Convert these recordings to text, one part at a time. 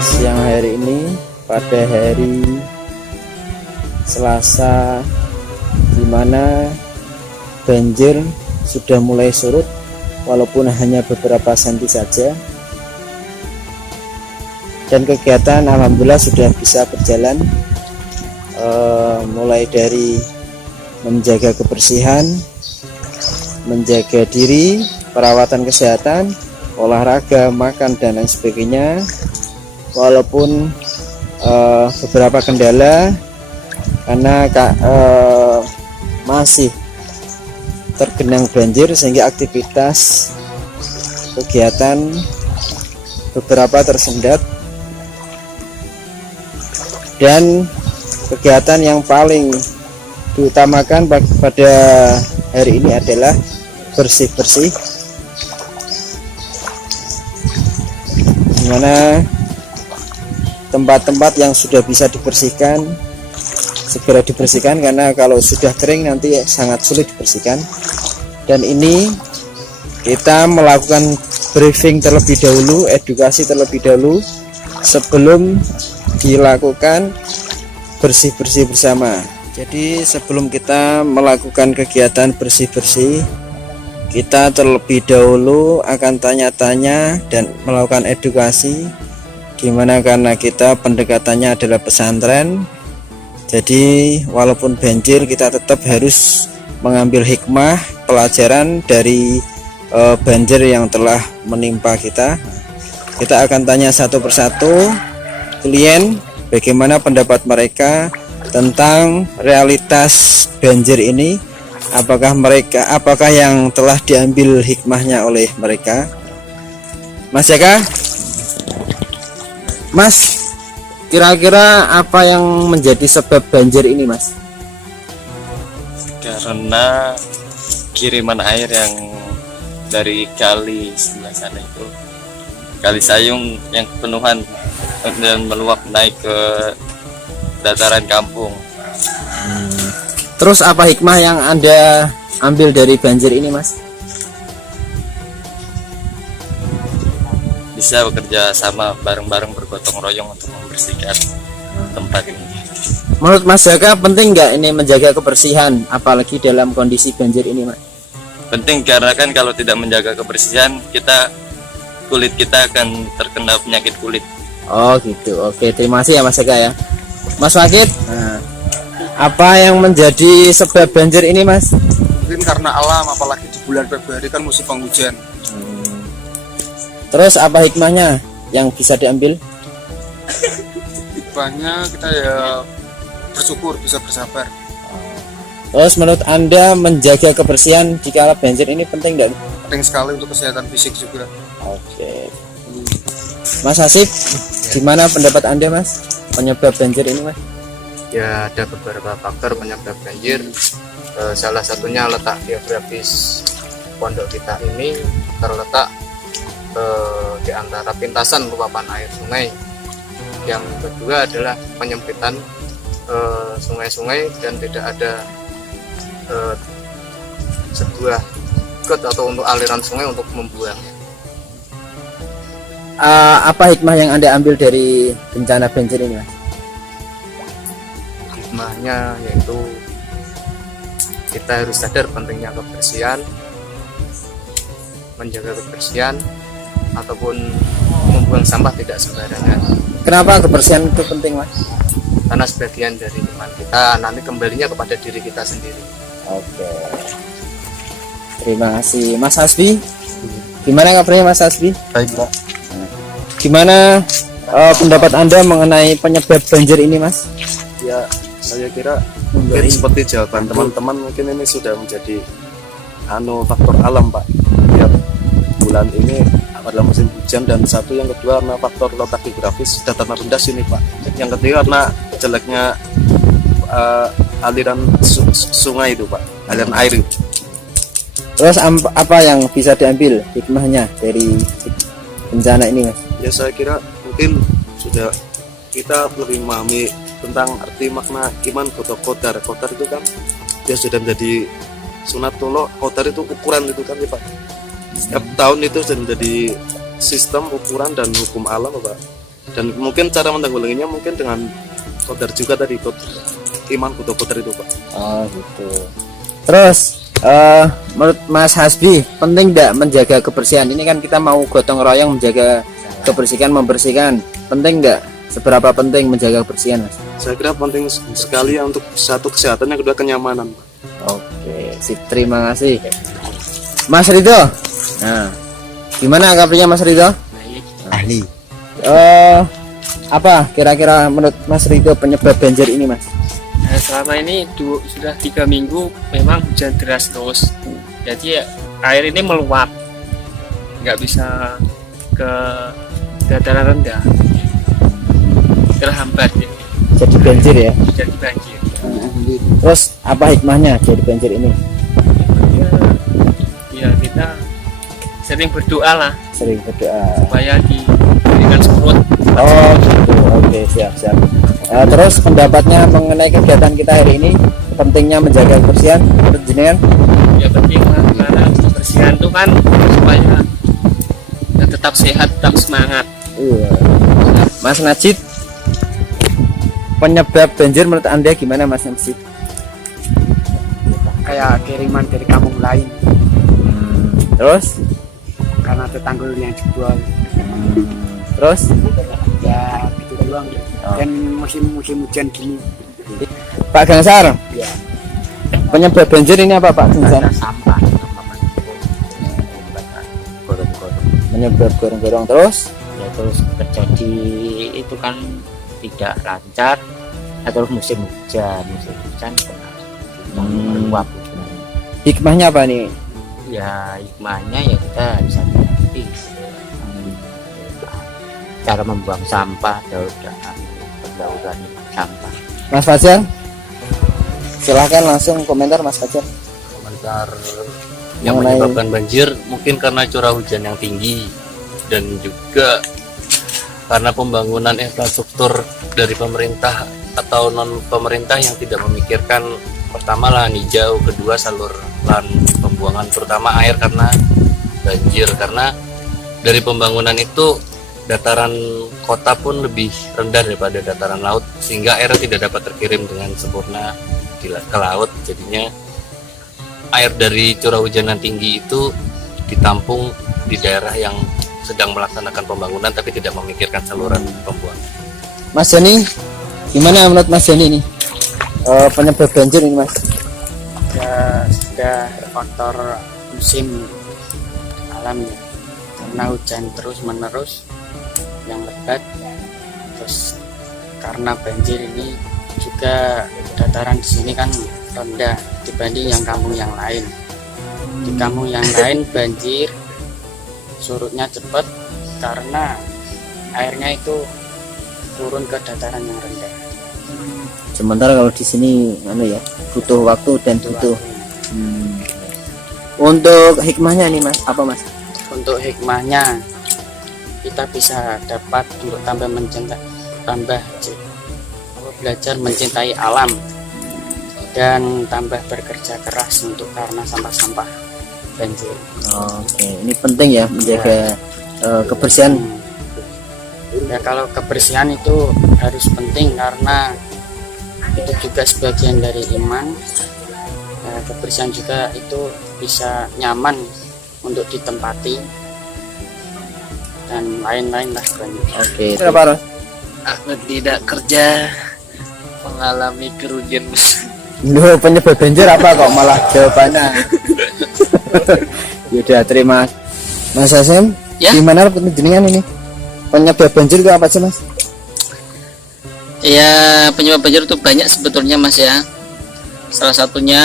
siang hari ini pada hari Selasa, di mana banjir sudah mulai surut walaupun hanya beberapa senti saja, dan kegiatan alhamdulillah sudah bisa berjalan, mulai dari menjaga kebersihan, menjaga diri, perawatan kesehatan, olahraga, makan, dan lain sebagainya. Walaupun beberapa kendala karena masih tergenang banjir, sehingga aktivitas kegiatan beberapa tersendat, dan kegiatan yang paling diutamakan pada hari ini adalah bersih-bersih, dimana tempat-tempat yang sudah bisa dibersihkan segera dibersihkan, karena kalau sudah kering nanti sangat sulit dibersihkan. Dan ini kita melakukan briefing terlebih dahulu, edukasi terlebih dahulu sebelum dilakukan bersih-bersih bersama. Jadi sebelum kita melakukan kegiatan bersih-bersih, kita terlebih dahulu akan tanya-tanya dan melakukan edukasi, dimana karena kita pendekatannya adalah pesantren, jadi walaupun banjir kita tetap harus mengambil hikmah pelajaran dari banjir yang telah menimpa kita. Kita akan tanya satu persatu klien bagaimana pendapat mereka tentang realitas banjir ini, apakah yang telah diambil hikmahnya oleh mereka. Mas Jaka, Mas, kira-kira apa yang menjadi sebab banjir ini, Mas? Karena kiriman air yang dari kali sebelah sana itu, Kali Sayung, yang kepenuhan dan meluap naik ke dataran kampung. Terus apa hikmah yang Anda ambil dari banjir ini, Mas? Bisa bekerja sama bareng-bareng, bergotong royong untuk membersihkan tempat ini. Menurut Mas Jaka, penting nggak ini menjaga kebersihan, apalagi dalam kondisi banjir ini, Mas? Penting, karena kan kalau tidak menjaga kebersihan, kulit kita akan terkena penyakit kulit. Oh gitu, oke, terima kasih ya Mas Jaka ya. Mas Wakid, apa yang menjadi sebab banjir ini, Mas? Mungkin karena alam, apalagi di bulan Februari kan musim penghujan. Terus apa hikmahnya yang bisa diambil? Hikmahnya kita ya bersyukur, bisa bersabar. Terus menurut Anda menjaga kebersihan jika banjir ini penting nggak? Penting sekali untuk kesehatan fisik juga. Oke. Mas Hasib, gimana pendapat Anda, Mas, penyebab banjir ini, Mas? Ya, ada beberapa faktor penyebab banjir. Salah satunya letak geografis pondok kita ini terletak di antara pintasan luapan air sungai. Yang kedua adalah penyempitan sungai-sungai dan tidak ada sebuah got atau untuk aliran sungai untuk membuangnya. Apa hikmah yang Anda ambil dari bencana banjir ini, Mas? Hikmahnya yaitu kita harus sadar pentingnya kebersihan, menjaga kebersihan, ataupun membuang sampah tidak sembarangan. Kenapa kebersihan itu penting, Mas? Karena sebagian dari iman kita nanti kembalinya kepada diri kita sendiri. Oke. Terima kasih, Mas Hasbi. Gimana kabarnya, Mas Hasbi? Baik, Pak. Gimana pendapat Anda mengenai penyebab banjir ini, Mas? Ya, saya kira mungkin seperti jawaban teman-teman, mungkin ini sudah menjadi faktor alam, Pak. Ya, bulan ini adalah musim hujan, dan satu yang kedua karena faktor letak geografis dataran rendah sini, Pak. Yang ketiga karena jeleknya aliran sungai itu, Pak, aliran air itu. Terus apa yang bisa diambil hikmahnya dari bencana ini, Mas? Ya, saya kira mungkin sudah kita lebih memahami tentang arti makna iman kodar itu kan dia sudah menjadi sunatullah. Kodar itu ukuran itu kan ya, Pak. Setiap tahun itu sudah menjadi sistem ukuran dan hukum alam, Pak. Dan mungkin cara menanggulanginya mungkin dengan kodar juga tadi, iman kudu kodar itu Pak. Oh gitu. Terus menurut Mas Hasbi penting tidak menjaga kebersihan? Ini kan kita mau gotong royong menjaga kebersihan, membersihkan. Penting nggak? Seberapa penting menjaga kebersihan, Mas? Saya kira penting sekali ya, untuk satu kesehatan, yang kedua kenyamanan Pak. Oke, sip, terima kasih. Mas Ridho. Nah, gimana kabarnya Mas Ridho? Ahli. Apa kira-kira menurut Mas Ridho penyebab banjir ini, Mas? Nah, selama ini sudah 3 minggu memang hujan deras terus, jadi air ini meluap, nggak bisa ke dataran rendah, terhambat ini, Jadi banjir ya. jadi banjir. Terus apa hikmahnya jadi banjir ini? Ya kita sering berdoa lah Sering berdoa. supaya diberikan surut. Oh gitu. Oke, siap. Terus pendapatnya mengenai kegiatan kita hari ini, pentingnya menjaga kebersihan menurut jenengan? Ya penting lah, karena kebersihan itu kan supaya kita tetap sehat, tetap semangat. Iya. Mas Najib, penyebab banjir menurut Anda gimana, Mas Najib? Kayak kiriman dari kampung lain Terus? karena ada tanggul yang jebol, Terus? ya gitu doang. Oh. Dan musim hujan gini Pak Gangsar, ya penyebab banjir ini apa Pak Gangsar? sampah Menyebab gorong-gorong. Terus? ya, terus terjadi itu kan tidak lancar, terus musim hujan kena meluap. Hikmahnya apa nih? Ya hikmahnya ya kita harus hati-hati cara membuang sampah, daur-dauran sampah. Mas Fajar? Silahkan langsung komentar Mas Fajar. Komentar yang Mengenai- menyebabkan banjir mungkin karena curah hujan yang tinggi dan juga karena pembangunan infrastruktur dari pemerintah atau non pemerintah yang tidak memikirkan, pertama lahan hijau, kedua saluran pembuangan terutama air karena banjir. Karena dari pembangunan itu dataran kota pun lebih rendah daripada dataran laut, sehingga air tidak dapat terkirim dengan sempurna ke laut. Jadinya air dari curah hujan yang tinggi itu ditampung di daerah yang sedang melaksanakan pembangunan tapi tidak memikirkan saluran pembuangan. Mas Jani, gimana menurut Mas Jani ini penyebab banjir ini, Mas? ya sudah faktor musim alam ya, karena hujan terus menerus yang lebat, terus karena banjir ini juga dataran di sini kan rendah dibanding yang kampung yang lain. Di kampung yang lain banjir surutnya cepat karena airnya itu turun ke dataran yang rendah. Sementara kalau di sini butuh waktu dan butuh. Untuk hikmahnya nih Mas, apa Mas? Untuk hikmahnya kita bisa dapat untuk belajar mencintai alam dan tambah bekerja keras untuk karena sampah-sampah banjir. Oke, ini penting ya menjaga kebersihan. Ya kalau kebersihan itu harus penting karena itu juga sebagian dari iman. Ya, kebersihan juga itu bisa nyaman untuk ditempati dan lain-lain lah banyak. Oke. Berapa Ros? Aku tidak kerja, mengalami kerugian besar. Loh, penyebab banjir apa kok malah jawabannya? Yaudah, terima. Mas Hasim, Ya. gimana menurut jenengan ini? Penyebab banjir itu apa sih Mas? Ya penyebab banjir itu banyak sebetulnya Mas ya. Salah satunya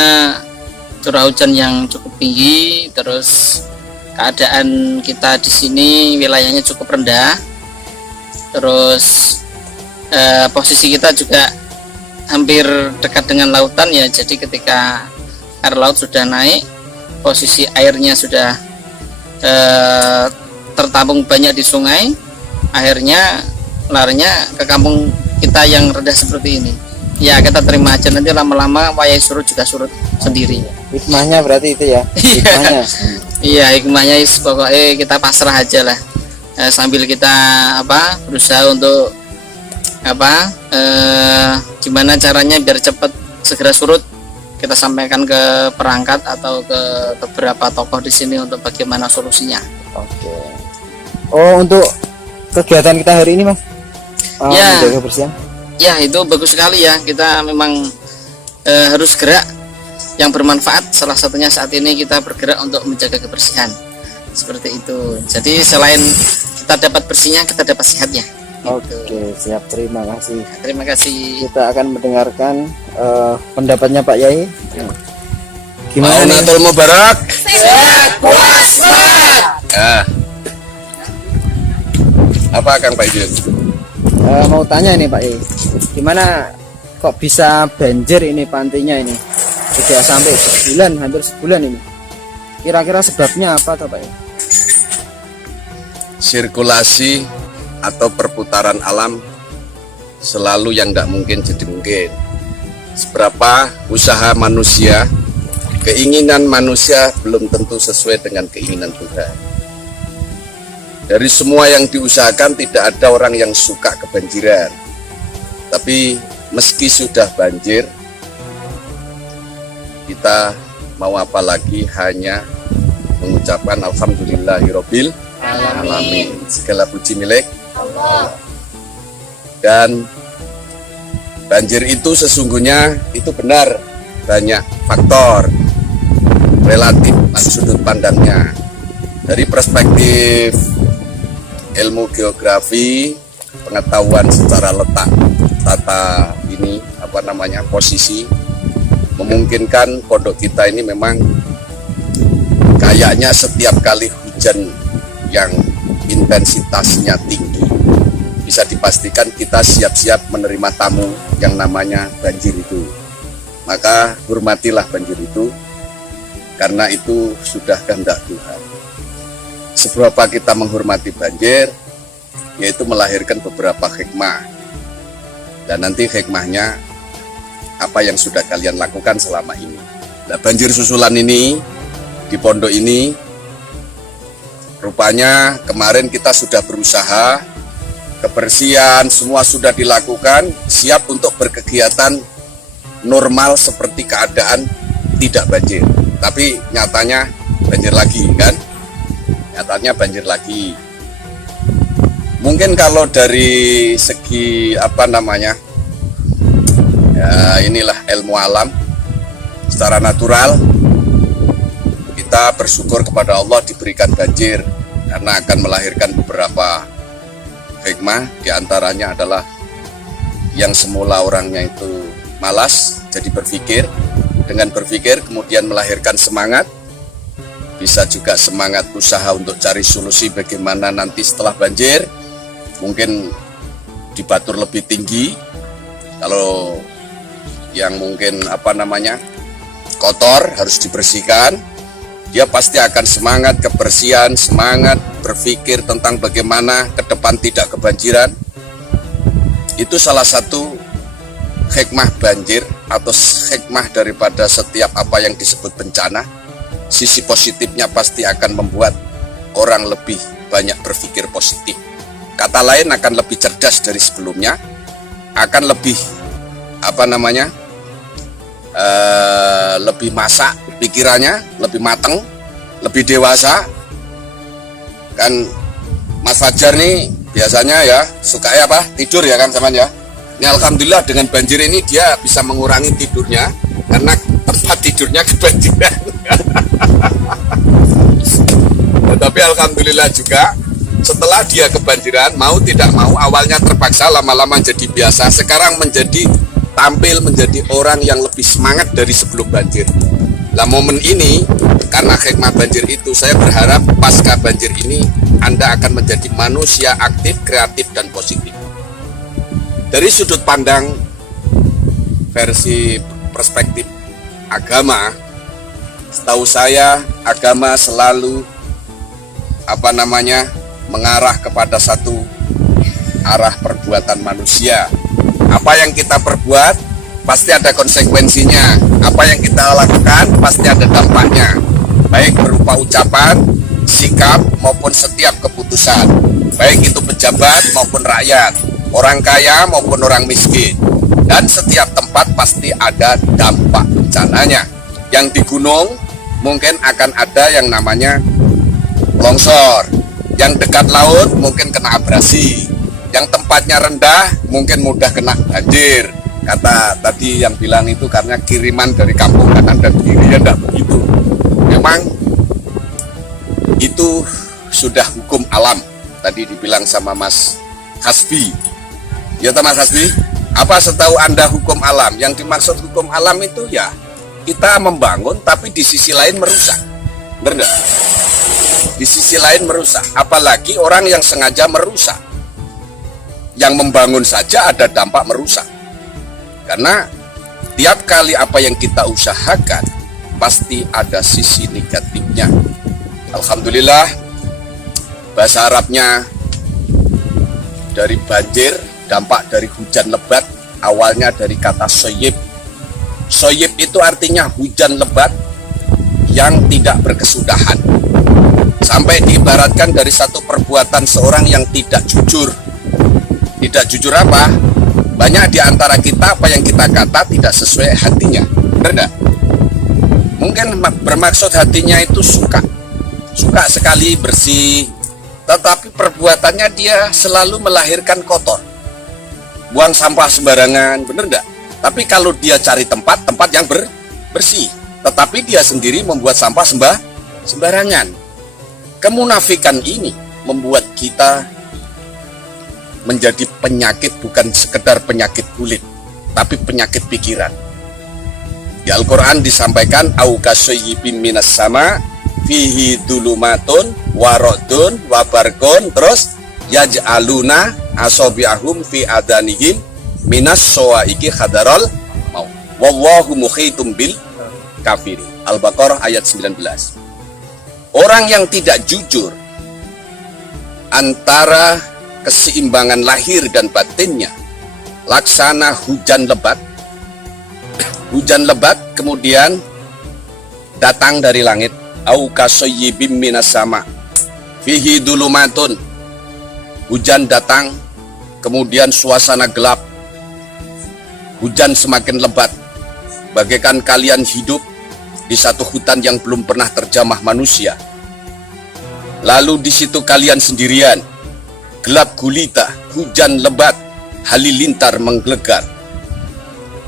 curah hujan yang cukup tinggi, terus keadaan kita di sini wilayahnya cukup rendah, terus posisi kita juga hampir dekat dengan lautan ya. Jadi ketika air laut sudah naik, posisi airnya sudah tertampung banyak di sungai, akhirnya larinya ke kampung kita yang rendah seperti ini. Ya kita terima aja, nanti lama-lama wayai surut juga surut sendiri. Hikmahnya berarti itu ya. Hikmahnya. Iya hikmahnya pokoknya kita pasrah aja lah. sambil kita berusaha untuk gimana caranya biar cepat segera surut, kita sampaikan ke perangkat atau ke beberapa tokoh di sini untuk bagaimana solusinya. Oke. Oh, untuk kegiatan kita hari ini, Mas? Ya. Menjaga kebersihan. Ya, itu bagus sekali ya. Kita memang harus gerak yang bermanfaat. Salah satunya saat ini kita bergerak untuk menjaga kebersihan. Seperti itu. Jadi selain kita dapat bersihnya, kita dapat sehatnya. Gitu. Oke, siap. Terima kasih. Terima kasih. Kita akan mendengarkan pendapatnya Pak Yai. Gimana nih? Maunatul Mubarak. Sehat puas semangat. Ya. Apa Kang Pak Ijun? Mau tanya ini Pak Yai, gimana kok bisa banjir ini pantinya ini? Sudah sampai sebulan, hampir sebulan ini. Kira-kira sebabnya apa toh Pak Yai? Sirkulasi atau perputaran alam selalu yang tidak mungkin jadi mungkin. Seberapa usaha manusia, keinginan manusia belum tentu sesuai dengan keinginan Tuhan. Dari semua yang diusahakan tidak ada orang yang suka kebanjiran. Tapi meski sudah banjir, kita mau apa lagi, hanya mengucapkan alhamdulillahirabbil alamin. Segala puji milik Allah. Dan banjir itu sesungguhnya itu benar banyak faktor relatif sudut pandangnya. Dari perspektif ilmu geografi, pengetahuan secara letak tata ini posisi, memungkinkan pondok kita ini memang kayaknya setiap kali hujan yang intensitasnya tinggi, bisa dipastikan kita siap-siap menerima tamu yang namanya banjir itu. Maka hormatilah banjir itu, karena itu sudah kehendak Tuhan. Seberapa kita menghormati banjir, yaitu melahirkan beberapa hikmah. Dan nanti hikmahnya apa yang sudah kalian lakukan selama ini. Nah, banjir susulan ini di pondok ini, rupanya kemarin kita sudah berusaha, kebersihan semua sudah dilakukan, siap untuk berkegiatan normal seperti keadaan tidak banjir. Tapi nyatanya banjir lagi kan? Nyatanya banjir lagi. Mungkin kalau dari segi ya inilah ilmu alam secara natural, kita bersyukur kepada Allah diberikan banjir karena akan melahirkan beberapa hikmah. Diantaranya adalah yang semula orangnya itu malas jadi berpikir, dengan berpikir kemudian melahirkan semangat, bisa juga semangat usaha untuk cari solusi bagaimana nanti setelah banjir mungkin dibatur lebih tinggi. Kalau yang mungkin kotor harus dibersihkan, dia pasti akan semangat kebersihan, semangat berpikir tentang bagaimana ke depan tidak kebanjiran. Itu salah satu hikmah banjir atau hikmah daripada setiap apa yang disebut bencana. Sisi positifnya pasti akan membuat orang lebih banyak berpikir positif. Kata lain, akan lebih cerdas dari sebelumnya, akan lebih lebih masak pikirannya, lebih matang, lebih dewasa. Kan Mas Fajar nih biasanya ya suka tidur ya kan teman ya. Ini alhamdulillah dengan banjir ini dia bisa mengurangi tidurnya karena tempat tidurnya kebanjiran. Tetapi alhamdulillah juga setelah dia kebanjiran, mau tidak mau awalnya terpaksa, lama-lama jadi biasa, sekarang tampil menjadi orang yang lebih semangat dari sebelum banjir. Nah, momen ini karena hikmah banjir itu, saya berharap pasca banjir ini Anda akan menjadi manusia aktif, kreatif, dan positif. Dari sudut pandang versi perspektif agama, setahu saya agama selalu mengarah kepada satu arah perbuatan manusia. Apa yang kita perbuat pasti ada konsekuensinya. Apa yang kita lakukan pasti ada dampaknya, baik berupa ucapan, sikap maupun setiap keputusan. baik itu pejabat maupun rakyat, orang kaya maupun orang miskin. Dan setiap tempat pasti ada dampak bencananya. Yang di gunung mungkin akan ada yang namanya longsor, yang dekat laut mungkin kena abrasi, yang tempatnya rendah mungkin mudah kena banjir. Kata tadi yang bilang itu karena kiriman dari kampung kanan dan kiri, ya enggak begitu. Memang itu sudah hukum alam. Tadi dibilang sama Mas Hasbi. Ya Mas Hasbi, apa setahu Anda hukum alam? Yang dimaksud hukum alam itu ya kita membangun tapi di sisi lain merusak. Benar enggak? Di sisi lain merusak, apalagi orang yang sengaja merusak. Yang membangun saja ada dampak merusak. Karena tiap kali apa yang kita usahakan pasti ada sisi negatifnya. Alhamdulillah, bahasa Arabnya dari banjir, dampak dari hujan lebat, awalnya dari kata soyib. Soyib itu artinya hujan lebat yang tidak berkesudahan. Sampai diibaratkan dari satu perbuatan seorang yang tidak jujur. Tidak jujur apa? Banyak di antara kita apa yang kita kata tidak sesuai hatinya. Benar enggak? Mungkin bermaksud hatinya itu suka sekali bersih, tetapi perbuatannya dia selalu melahirkan kotor, buang sampah sembarangan. Benar enggak? Tapi kalau dia cari tempat yang bersih, tetapi dia sendiri membuat sampah sembarangan. Kemunafikan ini membuat kita menjadi penyakit, bukan sekedar penyakit kulit, tapi penyakit pikiran. Di Al-Quran disampaikan au kasyibim minas sama fihi dulumatun warodun wabarkun, terus yaj'aluna asobiahum fi adanihim minas soaiki hadarol mau wallahu muhitum bil kafiri. Al-Baqarah ayat 19. Orang yang tidak jujur antara keseimbangan lahir dan batinnya laksana hujan lebat. Hujan lebat kemudian datang dari langit, au kasoyibim minas sama fihi dulumatun. Hujan datang kemudian suasana gelap, hujan semakin lebat, bagaikan kalian hidup di satu hutan yang belum pernah terjamah manusia. Lalu di situ kalian sendirian, gelap gulita, hujan lebat, halilintar menggelegar.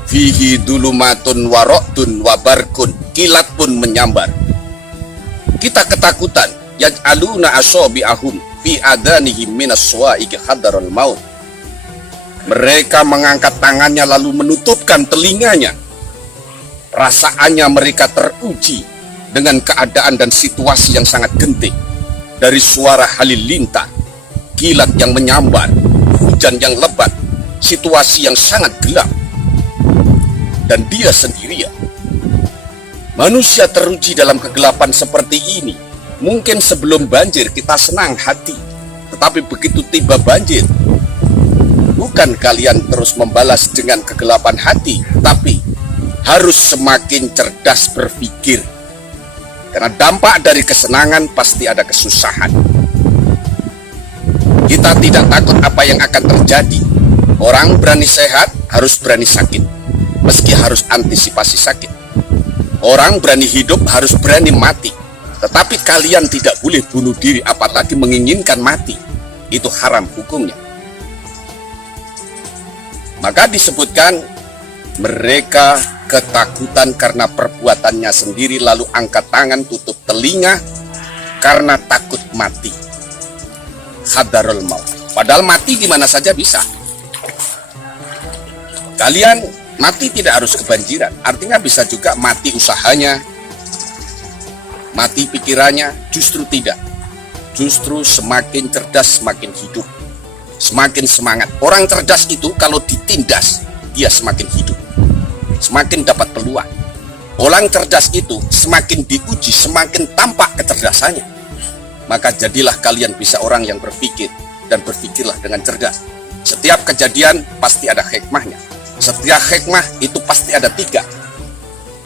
Fihi dulumatun waro'dun wabarkun, kilat pun menyambar. Kita ketakutan, yaj'aluna asobi'ahum fi adanihim minas suwaiki hadarul maut. Mereka mengangkat tangannya lalu menutupkan telinganya. Perasaannya mereka teruji dengan keadaan dan situasi yang sangat genting. Dari suara halilintar, kilat yang menyambar, hujan yang lebat, situasi yang sangat gelap, dan dia sendirian. Manusia teruji dalam kegelapan seperti ini. Mungkin sebelum banjir kita senang hati, tetapi begitu tiba banjir, bukan kalian terus membalas dengan kegelapan hati, tapi harus semakin cerdas berpikir. Karena dampak dari kesenangan pasti ada kesusahan. Kita tidak takut apa yang akan terjadi. Orang berani sehat harus berani sakit, meski harus antisipasi sakit. Orang berani hidup harus berani mati. Tetapi kalian tidak boleh bunuh diri, apalagi menginginkan mati. Itu haram hukumnya. Maka disebutkan mereka ketakutan karena perbuatannya sendiri, lalu angkat tangan tutup telinga karena takut mati. Hadarul maut. Padahal mati di mana saja bisa. Kalian mati tidak harus kebanjiran. Artinya bisa juga mati usahanya, mati pikirannya. Justru tidak. Justru semakin cerdas semakin hidup, semakin semangat. Orang cerdas itu kalau ditindas, dia semakin hidup, semakin dapat peluang. Orang cerdas itu semakin diuji, semakin tampak kecerdasannya. Maka jadilah kalian bisa orang yang berpikir, dan berpikirlah dengan cerdas. Setiap kejadian pasti ada hikmahnya. Setiap hikmah itu pasti ada 3.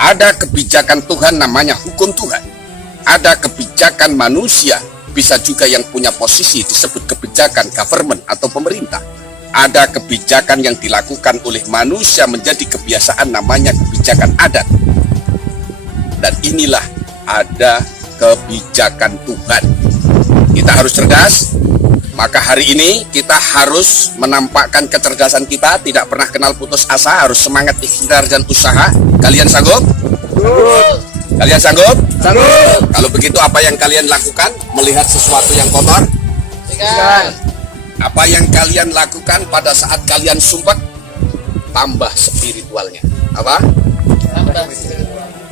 Ada kebijakan Tuhan, namanya hukum Tuhan. Ada kebijakan manusia, bisa juga yang punya posisi disebut kebijakan government atau pemerintah. Ada kebijakan yang dilakukan oleh manusia menjadi kebiasaan, namanya kebijakan adat. Dan inilah ada kebijakan Tuhan. Kita harus cerdas, maka hari ini kita harus menampakkan kecerdasan kita, tidak pernah kenal putus asa, harus semangat ikhtiar dan usaha. Kalian sanggup? Kalian sanggup? Sanggup. Kalau begitu apa yang kalian lakukan? Melihat sesuatu yang kotor? Apa yang kalian lakukan pada saat kalian sumpah? Tambah spiritualnya. Apa?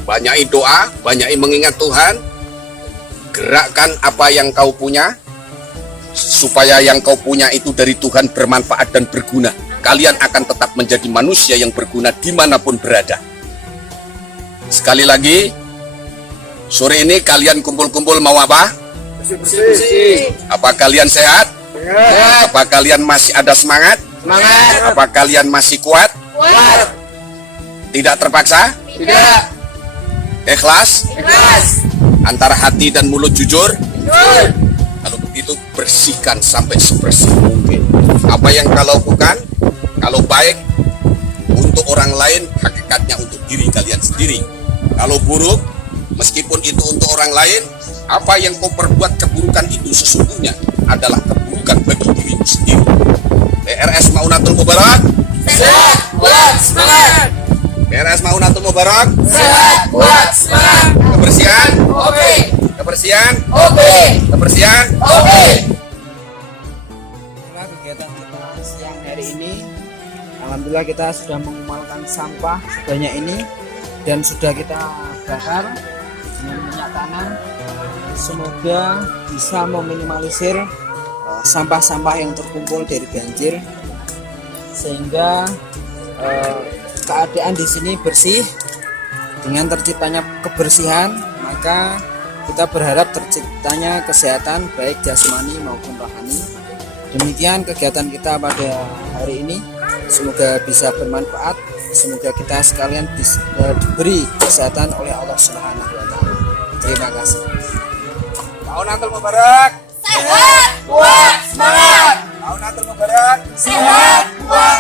Banyaki doa, banyaki mengingat Tuhan. Gerakkan apa yang kau punya, supaya yang kau punya itu dari Tuhan bermanfaat dan berguna. Kalian akan tetap menjadi manusia yang berguna dimanapun berada. Sekali lagi, sore ini kalian kumpul-kumpul mau apa? Apa kalian sehat? Apa kalian masih ada semangat? Apa kalian masih kuat? Tidak terpaksa? Tidak. Ikhlas? Antara hati dan mulut jujur? Kalau begitu bersihkan sampai sebersih mungkin. Apa yang kau lakukan, kalau baik untuk orang lain, hakikatnya untuk diri kalian sendiri. Kalau buruk, meskipun itu untuk orang lain, apa yang kau perbuat keburukan itu sesungguhnya adalah keburukan bagi dirimu sendiri. PRS Maunatul Mubarak, Sehat, kuat, semangat. PRS Maunatul Mubarak, Sehat, kuat, semangat. kebersihan, Oke. kebersihan, Oke. kebersihan. Oke. Inilah kegiatan kita siang hari ini. Alhamdulillah kita sudah mengumpulkan sampah sebanyak ini dan sudah kita bakar dengan minyak tanah. Semoga bisa meminimalisir sampah-sampah yang terkumpul dari banjir, sehingga keadaan di sini bersih. Dengan terciptanya kebersihan, maka kita berharap terciptanya kesehatan baik jasmani maupun rohani. Demikian kegiatan kita pada hari ini. Semoga bisa bermanfaat. Semoga kita sekalian diberi kesehatan oleh Allah Subhanahu wa taala. Terima kasih. Maunatul Mubarak, Sehat, kuat, semangat. Maunatul Mubarak. Sehat, kuat,